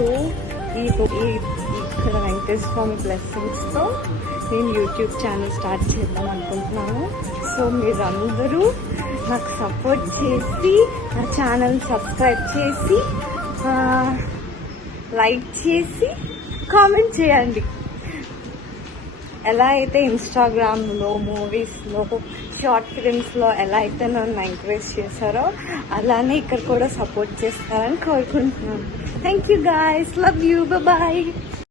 So ఇక్కడ వెంకటేశ్వర స్వామి బ్లెస్సింగ్స్తో నేను YouTube channel start చేద్దాం అనుకుంటున్నాను. సో మీరందరూ నాకు సపోర్ట్ చేసి నా ఛానల్ సబ్స్క్రైబ్ చేసి లైక్ చేసి కామెంట్ చేయండి. ఎలా అయితే ఇన్స్టాగ్రామ్లో, మూవీస్లో, షార్ట్ ఫిలిమ్స్లో ఎలా అయితే నన్ను ఎంకరేజ్ చేశారో అలానే ఇక్కడ కూడా సపోర్ట్ చేస్తారని కోరుకుంటున్నాను. Thank you guys, love you, bye.